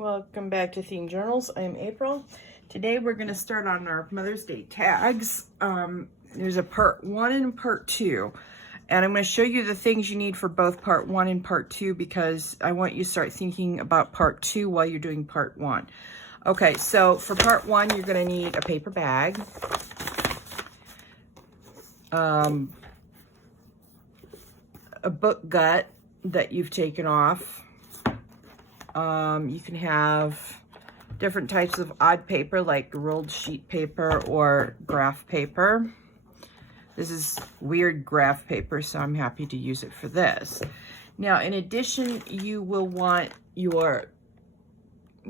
Welcome back to Theme Journals. I am April. Today we're going to start on our Mother's Day tags. There's a part 1 and part 2. And I'm going to show you the things you need for both part 1 and part 2 because I want you to start thinking about part 2 while you're doing part 1. Okay, so for part 1, you're going to need a paper bag. A book gut that you've taken off. You can have different types of odd paper like rolled sheet paper or graph paper. This is weird graph paper, so I'm happy to use it for this. Now, in addition, you will want your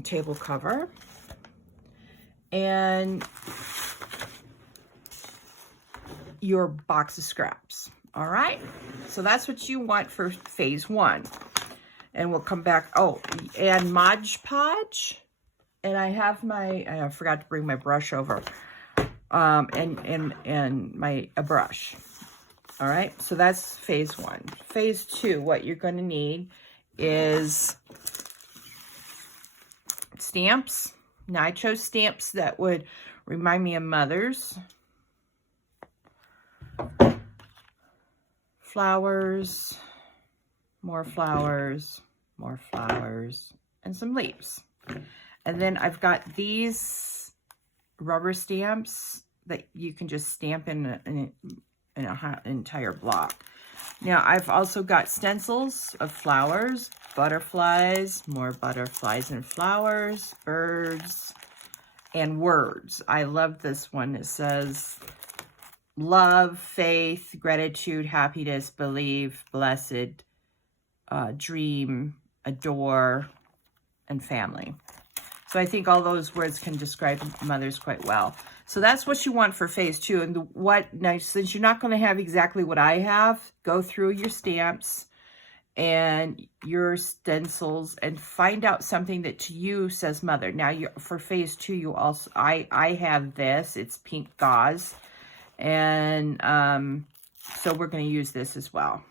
table cover and your box of scraps. All right, so that's what you want for phase 1. And we'll come back. Oh, and Mod Podge. And I have my, I forgot to bring my brush over. And a brush. All right, so that's phase 1. Phase 2, what you're going to need is stamps. Now, I chose stamps that would remind me of mothers. Flowers. More flowers, and some leaves. And then I've got these rubber stamps that you can just stamp in an entire block. Now, I've also got stencils of flowers, butterflies, more butterflies and flowers, birds, and words. I love this one. It says love, faith, gratitude, happiness, believe, blessed, dream, adore, and family. So I think all those words can describe mothers quite well. So that's what you want for phase 2. And now, since you're not going to have exactly what I have, go through your stamps and your stencils and find out something that to you says mother. Now, for phase 2, you also, I have this. It's pink gauze. And so we're going to use this as well.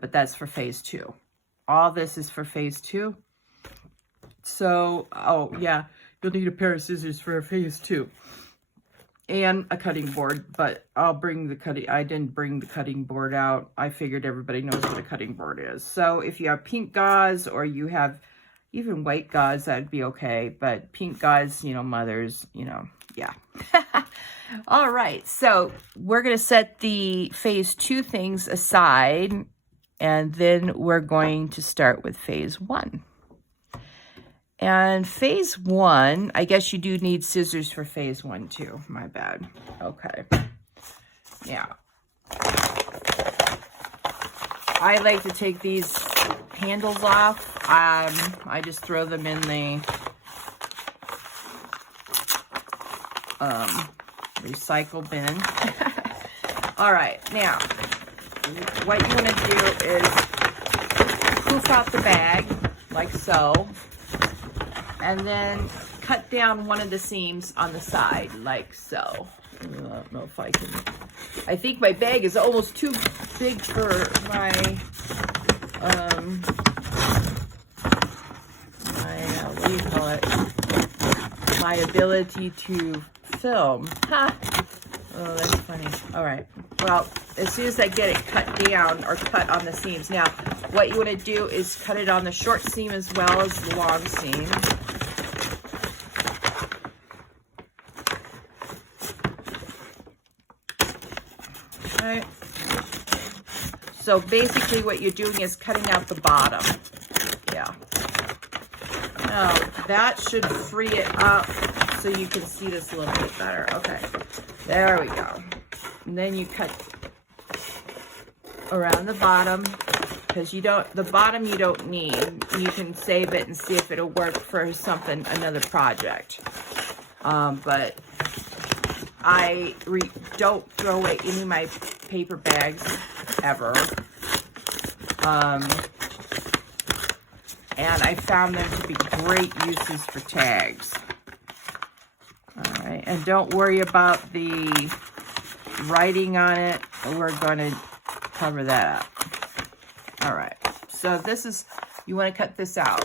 But that's for phase 2. All this is for phase 2. So, oh yeah, you'll need a pair of scissors for phase 2. And a cutting board, but I'll bring the cutting, I didn't bring the cutting board out. I figured everybody knows what a cutting board is. So if you have pink gauze or you have even white gauze, that'd be okay. But pink gauze, mothers, yeah. All right, so we're going to set the phase 2 things aside. And then we're going to start with phase 1. And phase 1, I guess you do need scissors for phase 1 too. My bad. Okay. Now, I like to take these handles off. I just throw them in the recycle bin. All right, now. What you want to do is poof out the bag, like so, and then cut down one of the seams on the side, like so. I don't know if I can. I think my bag is almost too big for my, what do you call it? My ability to film. Ha! Oh, that's funny. All right. Well, as soon as I get it cut down or cut on the seams. Now, what you want to do is cut it on the short seam as well as the long seam. Okay. So basically what you're doing is cutting out the bottom. Yeah. Now, that should free it up so you can see this a little bit better. Okay. There we go. And then you cut around the bottom because the bottom you don't need. You can save it and see if it'll work for another project. But I don't throw away any of my paper bags ever. And I found them to be great uses for tags. All right, and don't worry about the writing on it. We're going to cover that up. All right, So this is, you want to cut this out.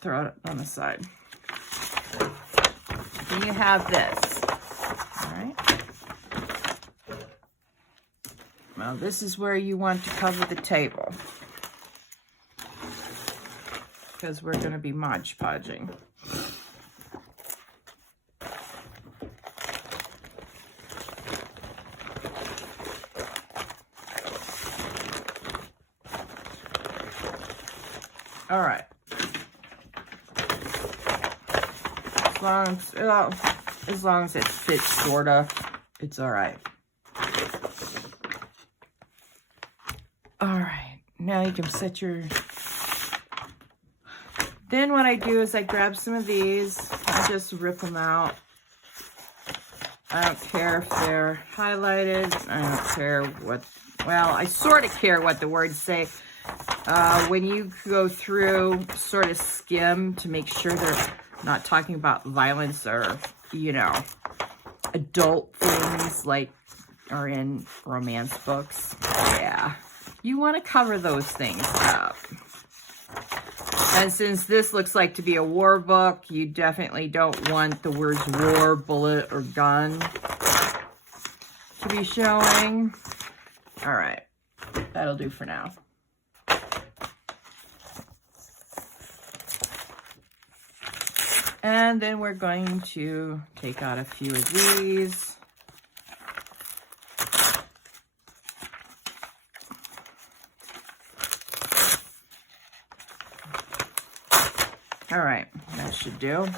Throw it on the side. Then you have this. All right. Now this is where you want to cover the table, because we're going to be Mod Podging. All right. As long as it fits, sorta, it's all right. All right. Now you can set your. Then what I do is I grab some of these. I just rip them out. I don't care if they're highlighted. I don't care what. Well, I sort of care what the words say. When you go through, sort of skim to make sure they're not talking about violence or, you know, adult things like are in romance books. Yeah, you want to cover those things up. And since this looks like to be a war book, you definitely don't want the words war, bullet, or gun to be showing. All right, that'll do for now. And then we're going to take out a few of these. All right, that should do.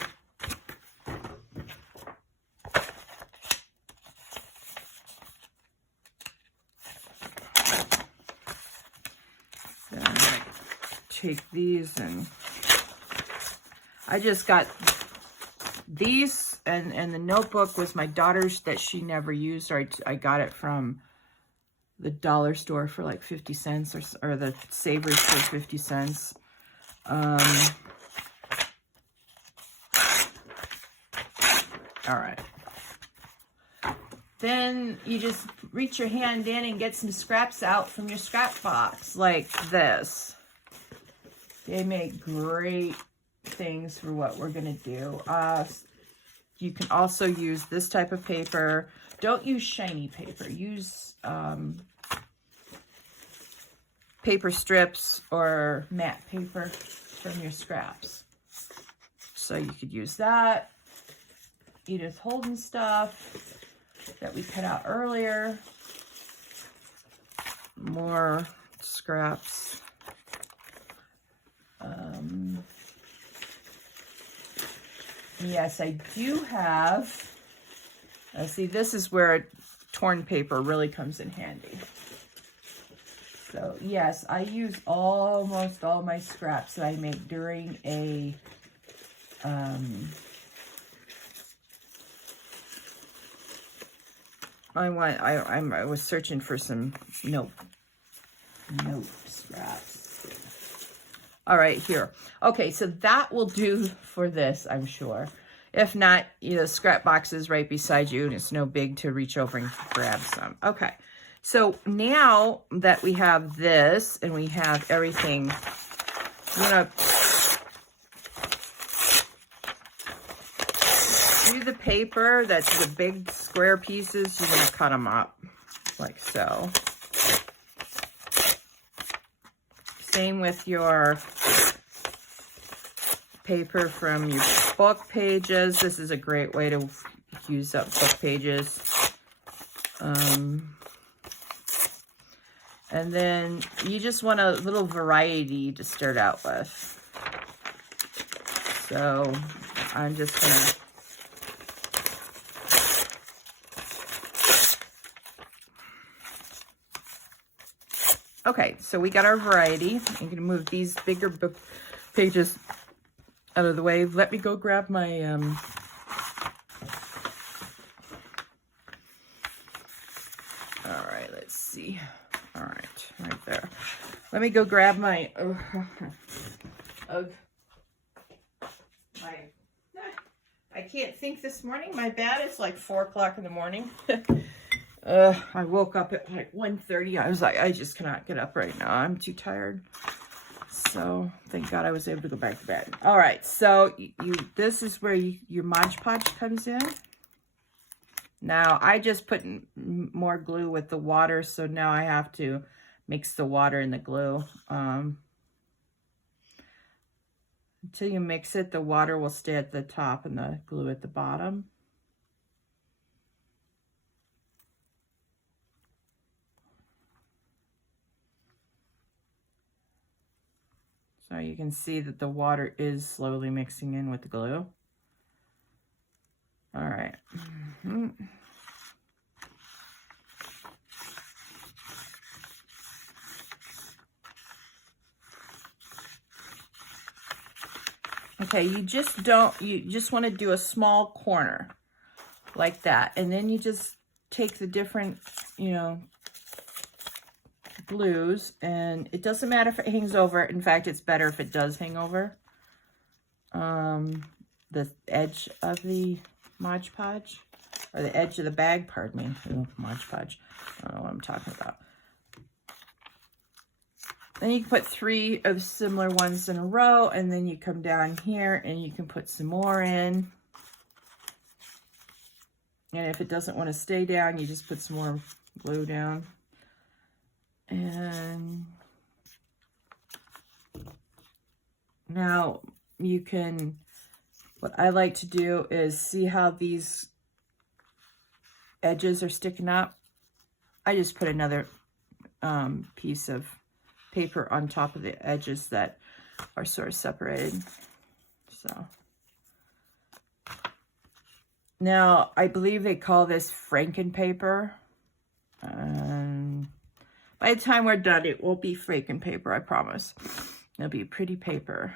Then I take these, and I just got these, and the notebook was my daughter's that she never used, or I got it from the dollar store for like 50 cents, or the Savers for 50 cents. All right. Then you just reach your hand in and get some scraps out from your scrap box, like this. They make great things for what we're going to do. You can also use this type of paper. Don't use shiny paper. Use paper strips or matte paper from your scraps. So you could use that. Edith Holden stuff that we cut out earlier. More scraps. Yes, I do have, see, this is where torn paper really comes in handy. So, yes, I use almost all my scraps that I make during a, I was searching for some note scraps. All right, here. Okay, so that will do for this, I'm sure. If not, you know, scrap box is right beside you, and it's no big to reach over and grab some. Okay, so now that we have this and we have everything, you know, do the paper, that's the big square pieces, you're going to cut them up like so. Same with your paper from your book pages. This is a great way to use up book pages. And then you just want a little variety to start out with. So I'm just going to okay, so we got our variety. I'm going to move these bigger book pages out of the way. Let me go grab my all right, let's see. All right there. Let me go grab my I can't think this morning. My bad. It's like 4 o'clock in the morning. I woke up at like 1:30. I was like, I just cannot get up right now. I'm too tired. So thank God I was able to go back to bed. All right, so this is where your Mod Podge comes in. Now I just put more glue with the water, so now I have to mix the water and the glue. Until you mix it, the water will stay at the top and the glue at the bottom. So you can see that the water is slowly mixing in with the glue. All right. Okay, you just want to do a small corner like that. And then you just take the different, glues, and it doesn't matter if it hangs over. In fact, it's better if it does hang over the edge of the Mod Podge, or the edge of the bag, pardon me. Ooh, Mod Podge. I don't know what I'm talking about. Then you can put 3 of similar ones in a row, and then you come down here and you can put some more in. And if it doesn't want to stay down, you just put some more glue down. And now you can, what I like to do is see how these edges are sticking up. I just put another piece of paper on top of the edges that are sort of separated. So now I believe they call this Franken paper. By the time we're done, it will be Franken paper, I promise. It'll be pretty paper.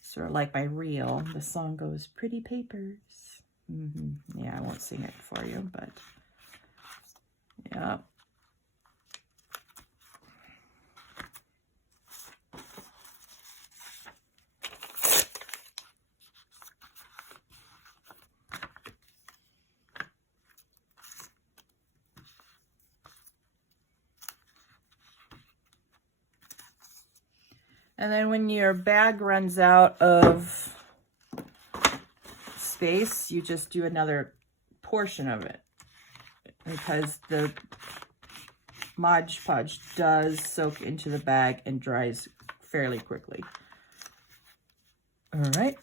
Sort of like my reel. The song goes, Pretty Papers. Yeah, I won't sing it for you, but yeah. And then when your bag runs out of space, you just do another portion of it, because the Mod Podge does soak into the bag and dries fairly quickly. All right.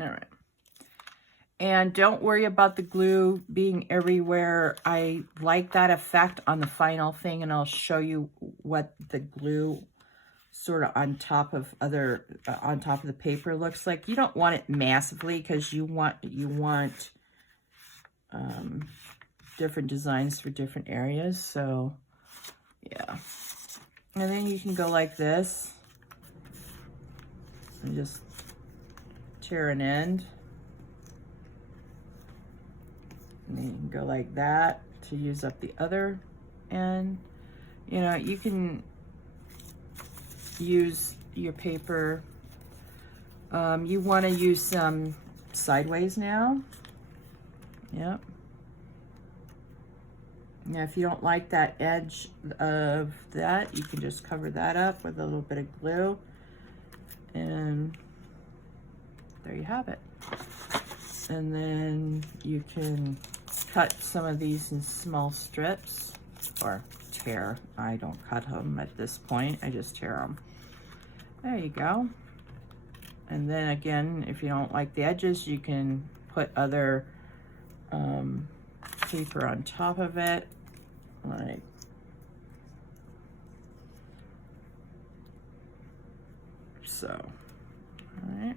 All right. And don't worry about the glue being everywhere. I like that effect on the final thing, and I'll show you what the glue sort of on top of the paper looks like. You don't want it massively, because you want different designs for different areas. So yeah. And then you can go like this and just tear an end. And then you can go like that to use up the other end. You can use your paper. You want to use some sideways now. Yep. Now, if you don't like that edge of that, you can just cover that up with a little bit of glue. And there you have it. And then you can cut some of these in small strips, or tear. I don't cut them at this point. I just tear them. There you go. And then again, if you don't like the edges, you can put other paper on top of it, like so. All right.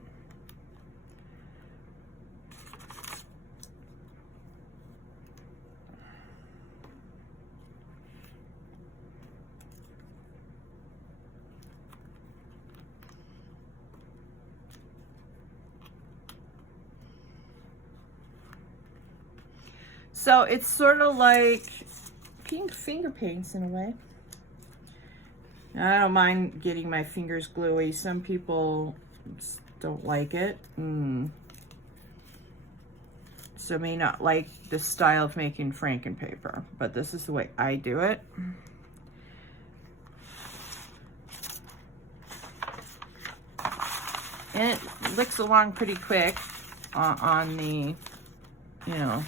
So it's sort of like pink finger paints in a way. I don't mind getting my fingers gluey. Some people don't like it. So may not like the style of making frankenpaper, but this is the way I do it. And it licks along pretty quick on the, you know,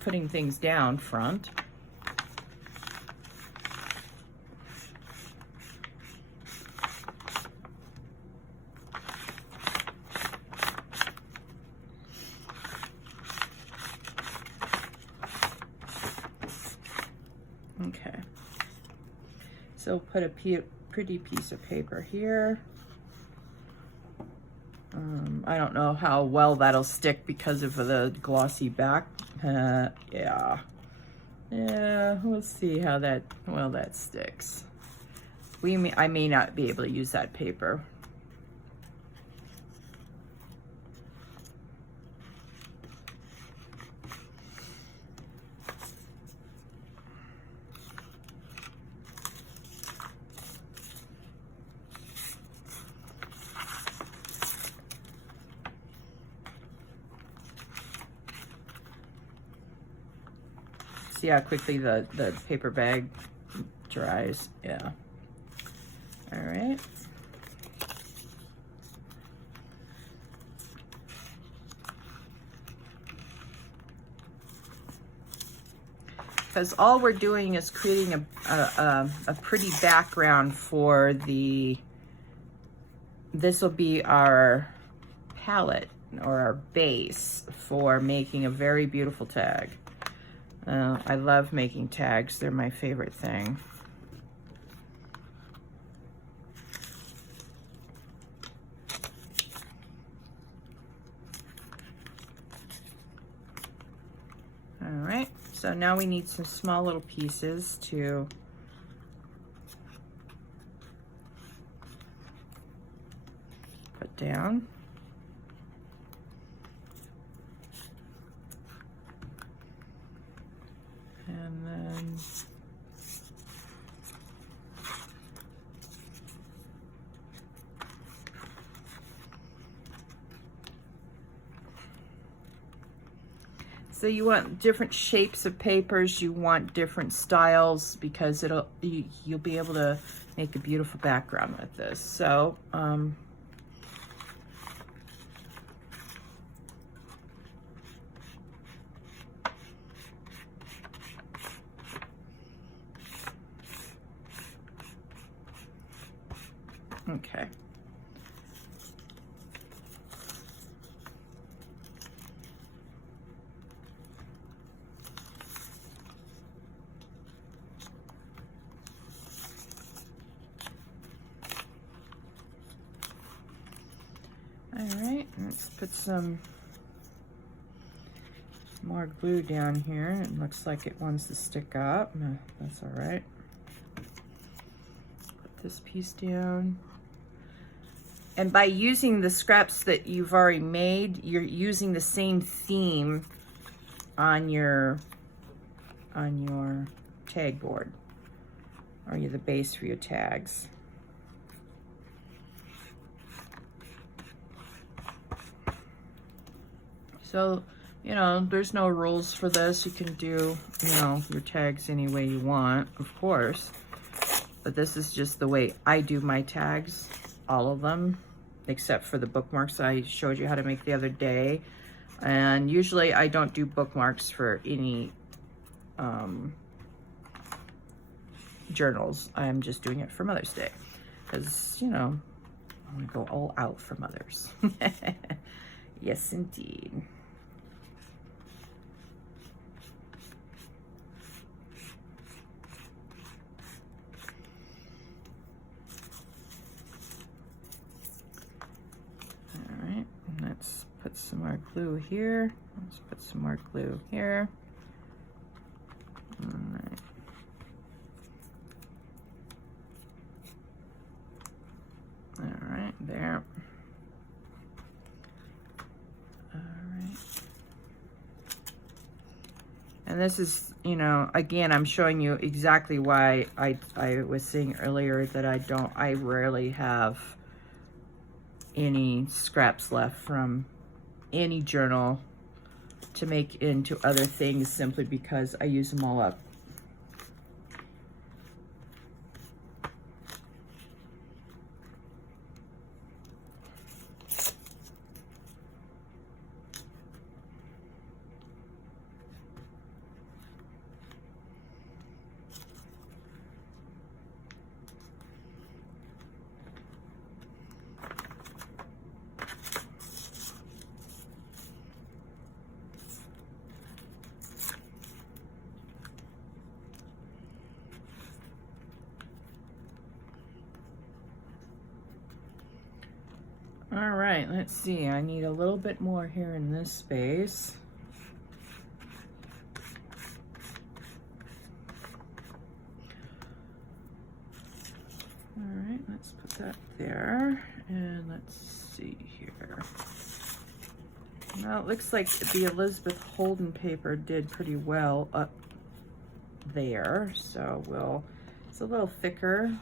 putting things down front. Okay, so put a pretty piece of paper here. I don't know how well that'll stick because of the glossy back. Yeah, we'll see how well that sticks. I may not be able to use that paper. See how quickly the paper bag dries. Yeah. All right. Because all we're doing is creating a pretty background for this will be our palette or our base for making a very beautiful tag. I love making tags. They're my favorite thing. All right, so now we need some small little pieces to put down. And then so you want different shapes of papers, you want different styles, because you'll be able to make a beautiful background with this. So okay. All right, let's put some more glue down here. It looks like it wants to stick up. No, that's all right. Put this piece down. And by using the scraps that you've already made, you're using the same theme on your tag board, or the base for your tags. So, you know, there's no rules for this. You can do, you know, your tags any way you want, of course. But this is just the way I do my tags, all of them, except for the bookmarks I showed you how to make the other day. And usually I don't do bookmarks for any journals. I'm just doing it for Mother's Day because, you know, I want to go all out for mothers. Yes, indeed. All right, let's put some more glue here. Let's put some more glue here. All right. All right, there. All right. And this is, you know, again, I'm showing you exactly why I was saying earlier that I rarely have any scraps left from any journal to make into other things, simply because I use them all up. All right, let's see. I need a little bit more here in this space. All right, let's put that there. And let's see here. Now it looks like the Elizabeth Holden paper did pretty well up there. So it's a little thicker.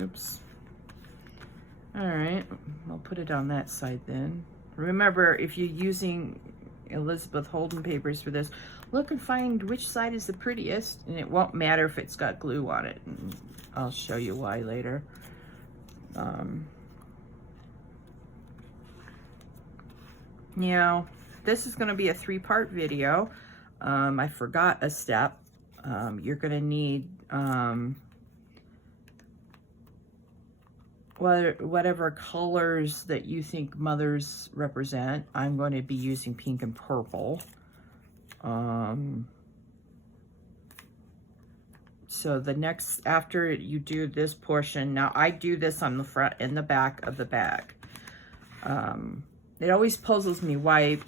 Oops. All right, I'll put it on that side then. Remember, if you're using Elizabeth Holden papers for this, look and find which side is the prettiest, and it won't matter if it's got glue on it. And I'll show you why later. Now, this is going to be a 3-part video. I forgot a step. You're going to need whatever colors that you think mothers represent. I'm going to be using pink and purple. So the next, after you do this portion, now I do this on the front and the back of the bag. It always puzzles me why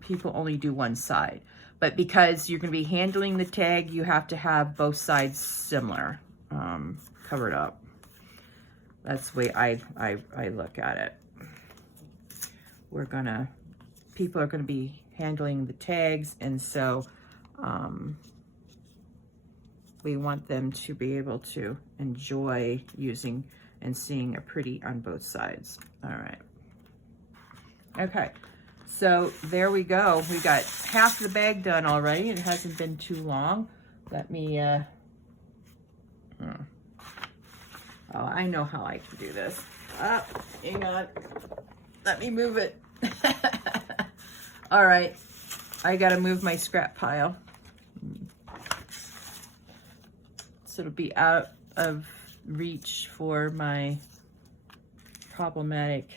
people only do one side, but because you're going to be handling the tag, you have to have both sides similar, covered up. That's the way I look at it. People are gonna be handling the tags, and so we want them to be able to enjoy using and seeing a pretty on both sides. All right. Okay, so there we go. We got half the bag done already. It hasn't been too long. Let me, oh, I know how I can do this. Hang on. Let me move it. All right. I got to move my scrap pile. So it'll be out of reach for my problematic.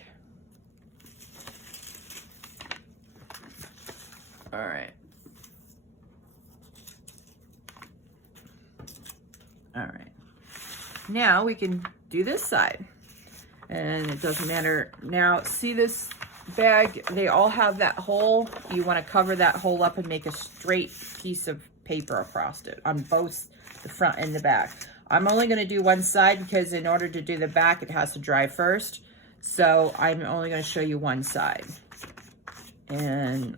All right. All right. Now we can do this side, and it doesn't matter. Now, see this bag, they all have that hole. You want to cover that hole up and make a straight piece of paper across it on both the front and the back. I'm only going to do one side because in order to do the back, it has to dry first. So I'm only going to show you one side. And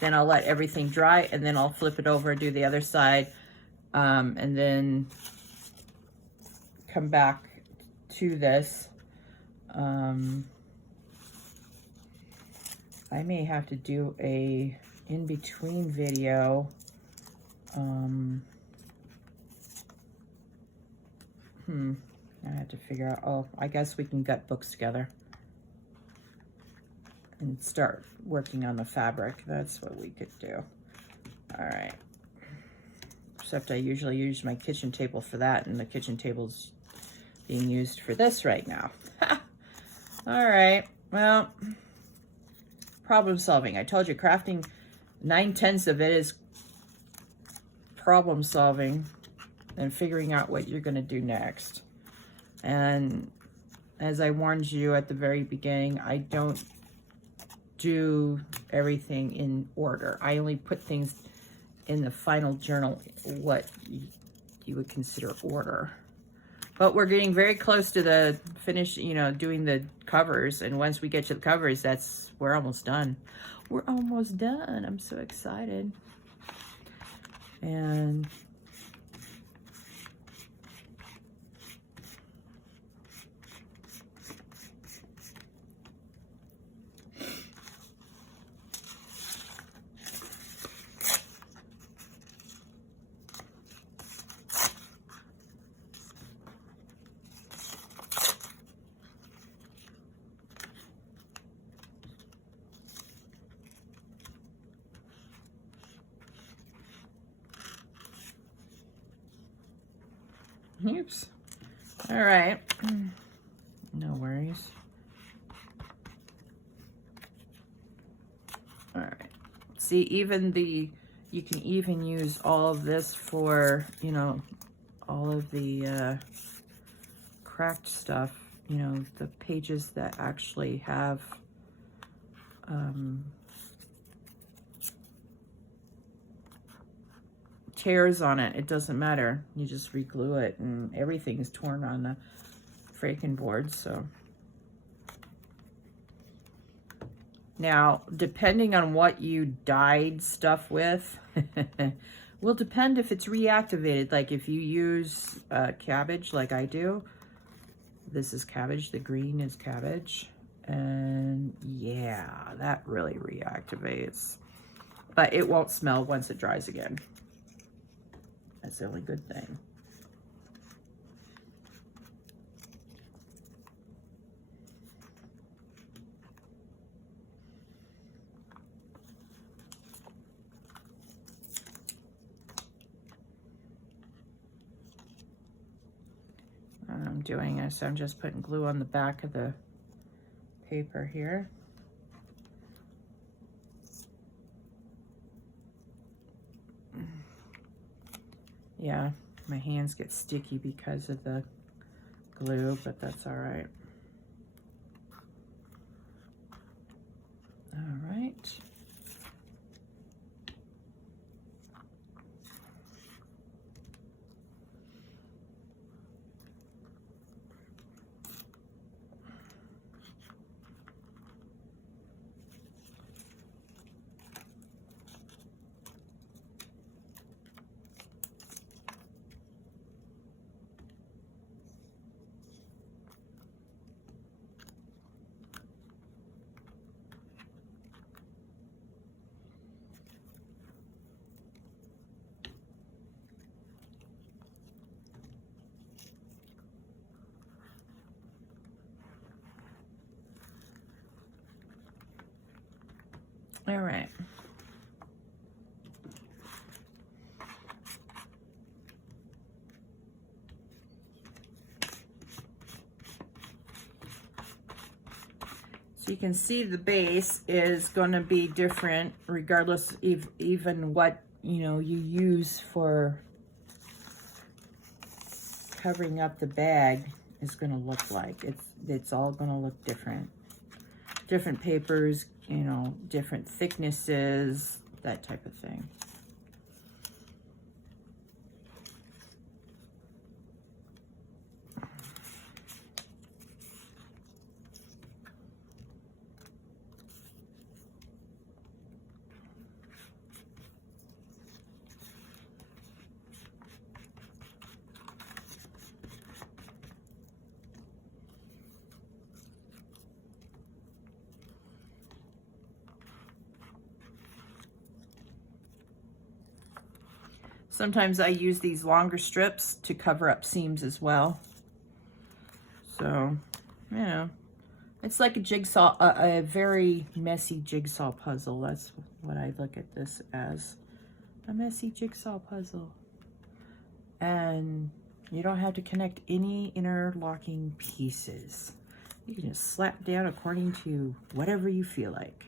then I'll let everything dry, and then I'll flip it over and do the other side, and then come back to this. I may have to do a in-between video. I have to figure out, oh, I guess we can gut books together and start working on the fabric. That's what we could do. All right. Except I usually use my kitchen table for that, and the kitchen table's being used for this right now. All right. Well, problem solving. I told you crafting, 9/10 of it is problem solving and figuring out what you're going to do next. And as I warned you at the very beginning, I don't do everything in order. I only put things in the final journal what you would consider order. But we're getting very close to the finish, you know, doing the covers. And once we get to the covers, we're almost done. We're almost done. I'm so excited. And oops. All right. No worries. All right. See, even you can even use all of this for, you know, all of the cracked stuff, you know, the pages that actually have tears on it. It doesn't matter. You just re-glue it and everything's torn on the freaking board. So now, depending on what you dyed stuff with, will depend if it's reactivated. Like if you use cabbage like I do, this is cabbage, the green is cabbage. And yeah, that really reactivates. But it won't smell once it dries again. That's the only good thing. I'm doing this, I'm just putting glue on the back of the paper here. Yeah, my hands get sticky because of the glue, but that's all right. All right. All right. So you can see the base is going to be different regardless of even what, you know, you use for covering up the bag is going to look like. It's all going to look different. Different papers, you know, different thicknesses, that type of thing. Sometimes I use these longer strips to cover up seams as well. So, you know, it's like a jigsaw, a very messy jigsaw puzzle. That's what I look at this as, a messy jigsaw puzzle. And you don't have to connect any interlocking pieces. You can just slap down according to whatever you feel like.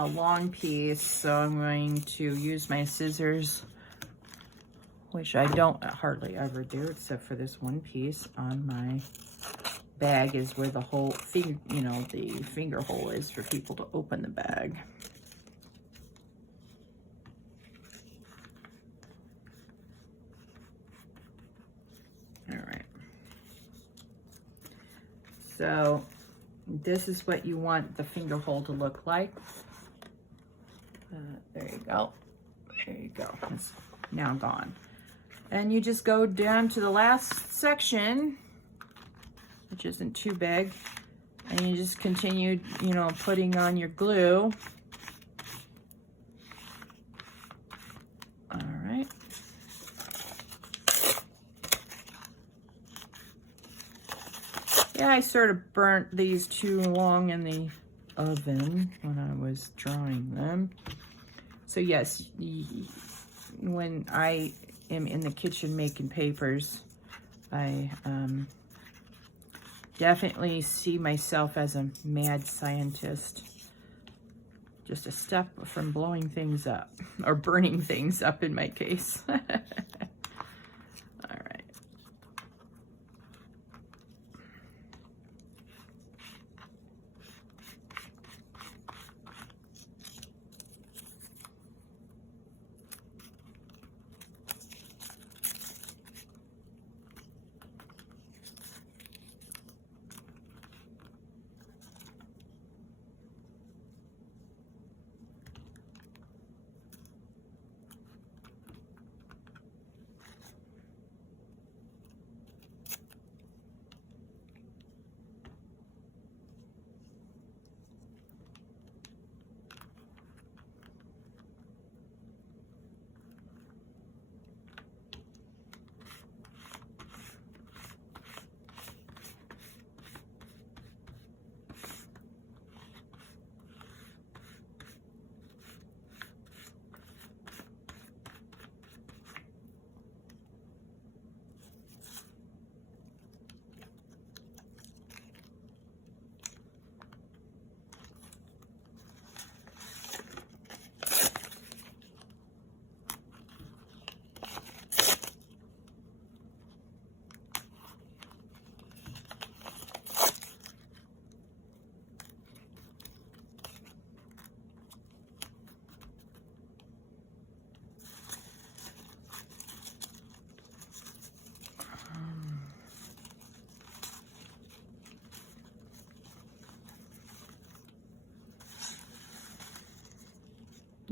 a long piece, so I'm going to use my scissors, which I don't hardly ever do, except for this one piece on my bag is where the whole finger, you know, the finger hole is for people to open the bag. All right. So this is what you want the finger hole to look like. There you go. There you go. It's now gone. And you just go down to the last section, which isn't too big, and you just continue, you know, putting on your glue. All right. Yeah, I sort of burnt these too long in the oven when I was drawing them. So yes, when I am in the kitchen making papers, I definitely see myself as a mad scientist. Just a step from blowing things up, or burning things up in my case. All right.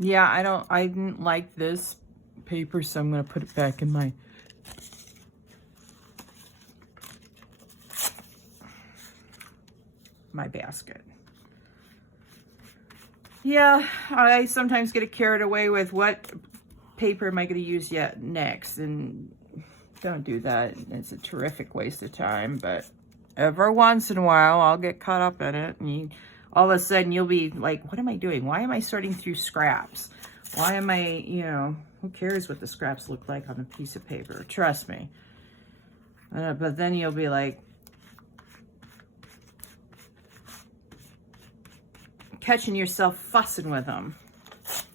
Yeah, I didn't like this paper, so I'm going to put it back in my basket. Yeah, I sometimes get carried away with what paper am I going to use yet next, and don't do that. It's a terrific waste of time, but every once in a while I'll get caught up in it, and all of a sudden you'll be like, what am I doing? Why am I sorting through scraps? Why am I, you know, who cares what the scraps look like on a piece of paper? Trust me. But then you'll be like, catching yourself fussing with them.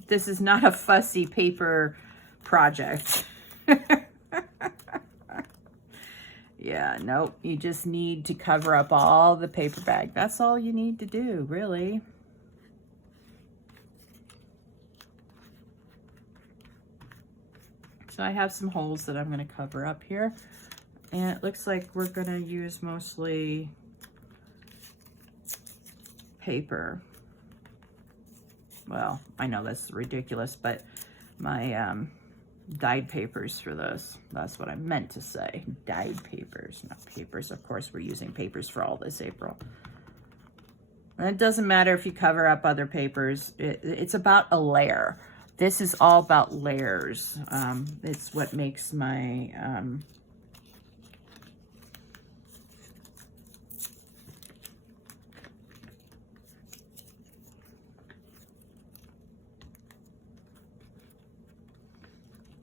This is not a fussy paper project. Yeah, nope. You just need to cover up all the paper bag. That's all you need to do, really. So I have some holes that I'm going to cover up here. And it looks like we're going to use mostly paper. Well, I know that's ridiculous, but my dyed papers for this. That's what I meant to say. Dyed papers, not papers. Of course, we're using papers for all this, April. And it doesn't matter if you cover up other papers. It's about a layer. This is all about layers. It's what makes my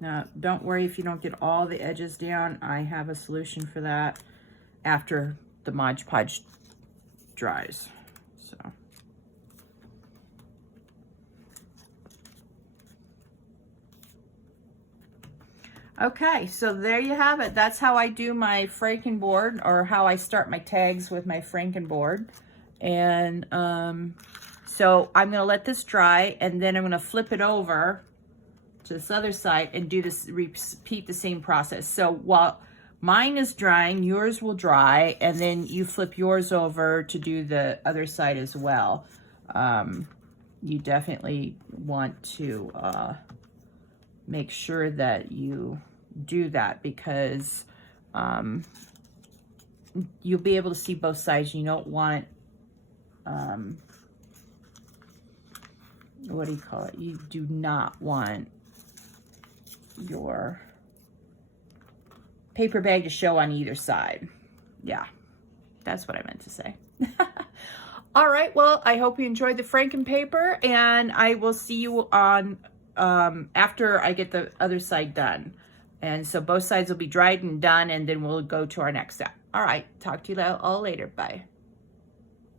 now, don't worry if you don't get all the edges down. I have a solution for that after the Mod Podge dries. So, Okay, so there you have it. That's how I do my Frankenboard, or how I start my tags with my Frankenboard. And so I'm going to let this dry, and then I'm going to flip it over to this other side and do this, repeat the same process. So while mine is drying, yours will dry, and then you flip yours over to do the other side as well. You definitely want to make sure that you do that, because you'll be able to see both sides. You don't want what do you call it? You do not want your paper bag to show on either side. Yeah, that's what I meant to say. All right, well, I hope you enjoyed the Franken paper, and I will see you on after I get the other side done. And so both sides will be dried and done, and then we'll go to our next step. All right, talk to you all later. Bye.